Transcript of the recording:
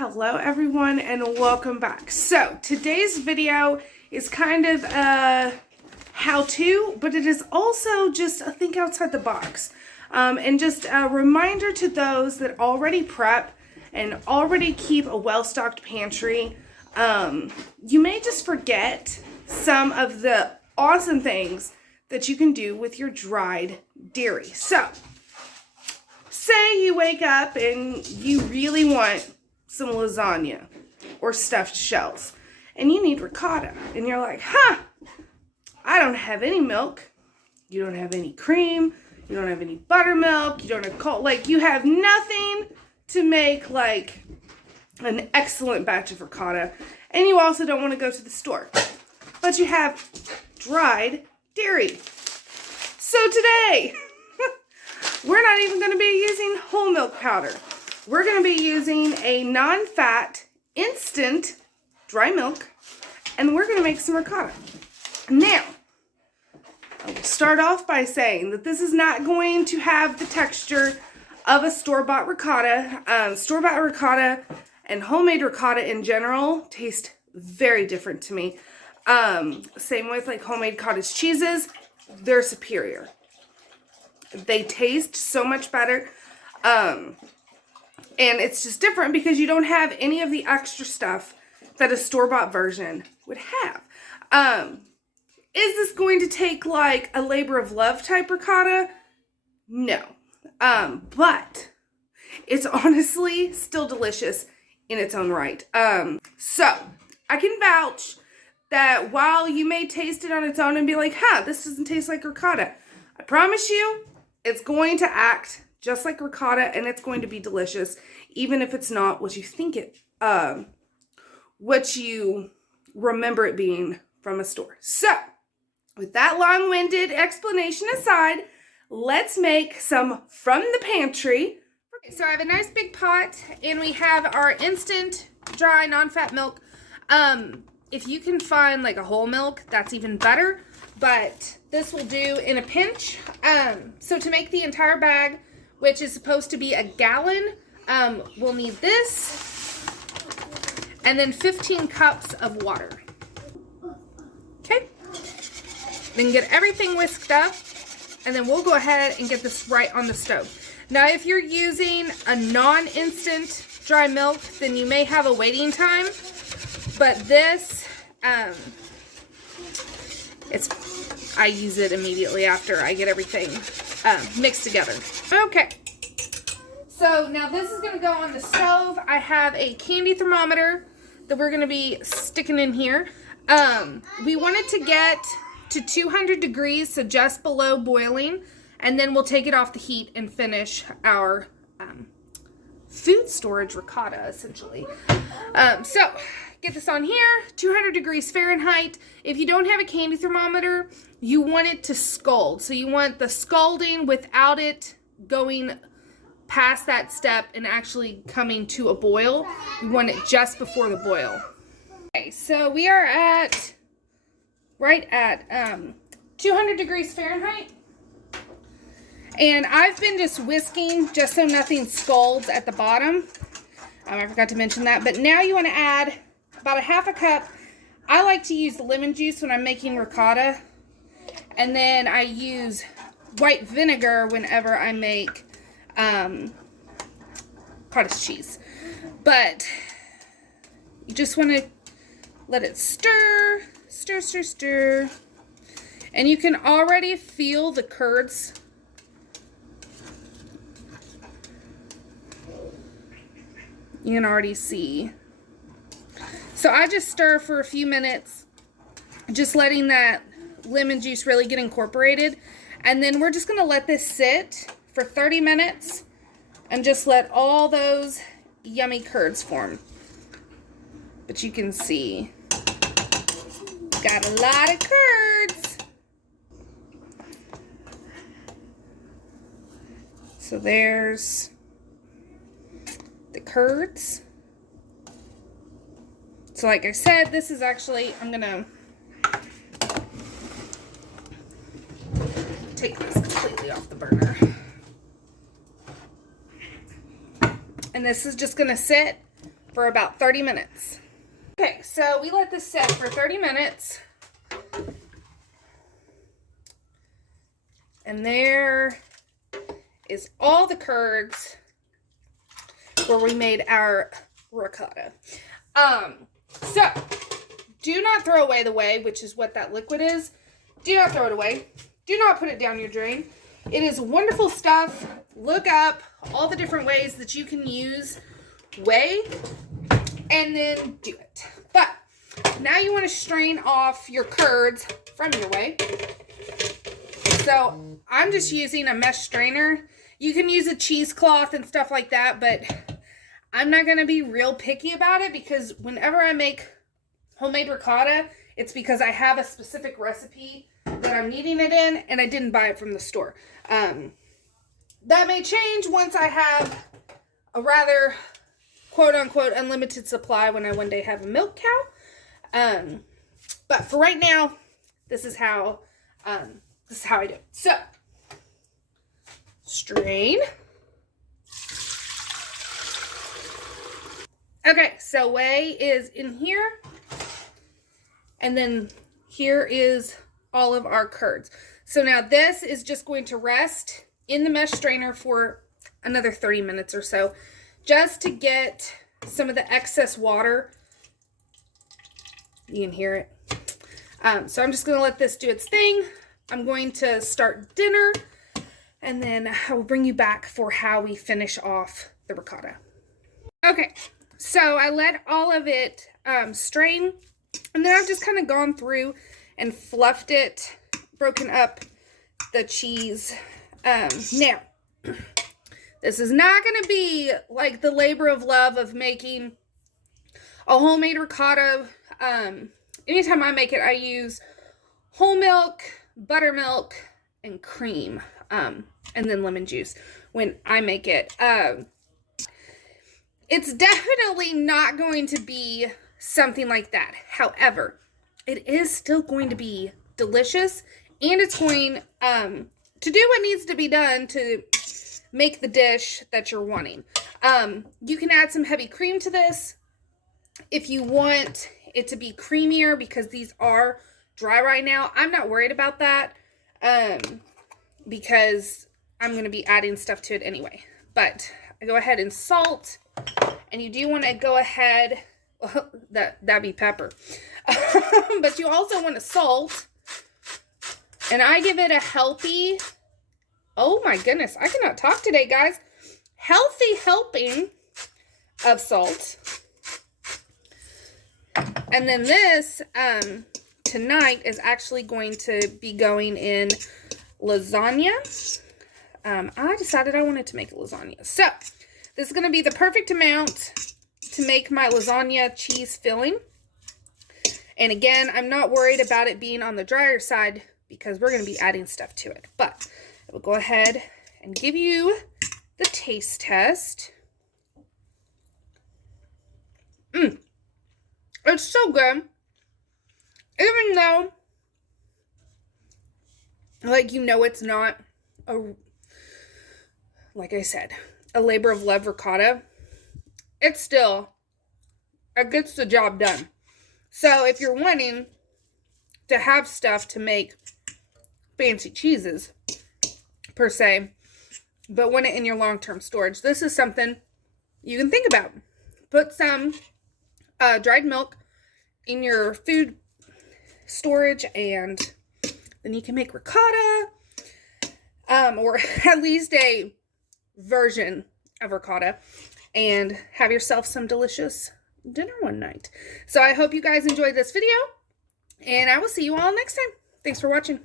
Hello everyone and welcome back. So today's video is kind of a how-to, but it is also just a think outside the box. And just a reminder to those that already prep and already keep a well-stocked pantry. You may just forget some of the awesome things that you can do with your dried dairy. So say you wake up and you really want some lasagna or stuffed shells and you need ricotta and you're like, I don't have any milk, you don't have any cream, you don't have any buttermilk, you don't have cold, like you have nothing to make like an excellent batch of ricotta, and you also don't want to go to the store, but you have dried dairy. So today we're not even going to be using whole milk powder. We're going to be using a non-fat, instant dry milk, and we're going to make some ricotta. Now, I will start off by saying that this is not going to have the texture of a store-bought ricotta. Store-bought ricotta and homemade ricotta in general taste very different to me. Same with like homemade cottage cheeses. They're superior. They taste so much better. And it's just different because you don't have any of the extra stuff that a store-bought version would have. Is this going to take like a labor of love type ricotta? No. But it's honestly still delicious in its own right. So I can vouch that while you may taste it on its own and be like, this doesn't taste like ricotta, I promise you it's going to act just like ricotta, and it's going to be delicious, even if it's not what you think it, what you remember it being from a store. So, with that long-winded explanation aside, let's make some from the pantry. Okay, so I have a nice big pot, and we have our instant dry non-fat milk. If you can find like a whole milk, that's even better, but this will do in a pinch. So to make the entire bag, which is supposed to be a gallon, we'll need this, and then 15 cups of water. Okay, then get everything whisked up, and then we'll go ahead and get this right on the stove. Now, if you're using a non-instant dry milk, then you may have a waiting time, but this, I use it immediately after I get everything mixed together. Okay, so now this is going to go on the stove. I have a candy thermometer that we're going to be sticking in here. We want it to get to 200 degrees, so just below boiling, and then we'll take it off the heat and finish our food storage ricotta, essentially. So get this on here, 200 degrees Fahrenheit. If you don't have a candy thermometer, you want it to scald. So you want the scalding without it going past that step and actually coming to a boil. You want it just before the boil. Okay, so we are at, right at 200 degrees Fahrenheit. And I've been just whisking just so nothing scalds at the bottom. I forgot to mention that. But now you want to add about a half a cup. I like to use lemon juice when I'm making ricotta. And then I use white vinegar whenever I make cottage cheese. But you just want to let it stir, stir, stir, stir. And you can already feel the curds. You can already see. So I just stir for a few minutes, just letting that lemon juice really get incorporated. And then we're just going to let this sit for 30 minutes and just let all those yummy curds form. But you can see, got a lot of curds. So there's the curds. So like I said, this is actually, I'm gonna take this completely off the burner. And this is just gonna sit for about 30 minutes. Okay, so we let this sit for 30 minutes. And there is all the curds where we made our ricotta. So do not throw away the whey, which is what that liquid is. Do not throw it away. Do not put it down your drain. It is wonderful stuff. Look up all the different ways that you can use whey and then do it. But now you want to strain off your curds from your whey. So I'm just using a mesh strainer. You can use a cheesecloth and stuff like that, but I'm not going to be real picky about it because whenever I make homemade ricotta, it's because I have a specific recipe that I'm needing it in and I didn't buy it from the store. That may change once I have a rather quote-unquote unlimited supply when I one day have a milk cow. But for right now, this is how I do it. So, strain. Okay, so whey is in here. And then here is all of our curds. So now this is just going to rest in the mesh strainer for another 30 minutes or so, just to get some of the excess water. You can hear it. So I'm just going to let this do its thing. I'm going to start dinner, and then I will bring you back for how we finish off the ricotta. Okay, so I let all of it strain, and then I've just kind of gone through and fluffed it, broken up the cheese. Now, this is not going to be like the labor of love of making a homemade ricotta. Anytime I make it, I use whole milk, buttermilk, and cream, and then lemon juice when I make it. It's definitely not going to be something like that. However, it is still going to be delicious, and it's going to do what needs to be done to make the dish that you're wanting. You can add some heavy cream to this if you want it to be creamier, because these are dry right now. I'm not worried about that because I'm going to be adding stuff to it anyway. But I go ahead and salt, and you do want to go ahead, well, that'd be pepper. But you also want to salt, and I give it a healthy, oh my goodness, I cannot talk today, guys. Healthy helping of salt. And then this, tonight is actually going to be going in lasagna. I decided I wanted to make a lasagna. So, this is going to be the perfect amount to make my lasagna cheese filling. And again, I'm not worried about it being on the drier side because we're going to be adding stuff to it. But I will go ahead and give you the taste test. It's so good. Even though, like, you know, it's not like I said, a labor of love ricotta, it gets the job done. So if you're wanting to have stuff to make fancy cheeses, per se, but want it in your long-term storage, this is something you can think about. Put some dried milk in your food storage, and then you can make ricotta, or at least a version of ricotta, and have yourself some delicious dinner one night. So I hope you guys enjoyed this video, and I will see you all next time. Thanks for watching.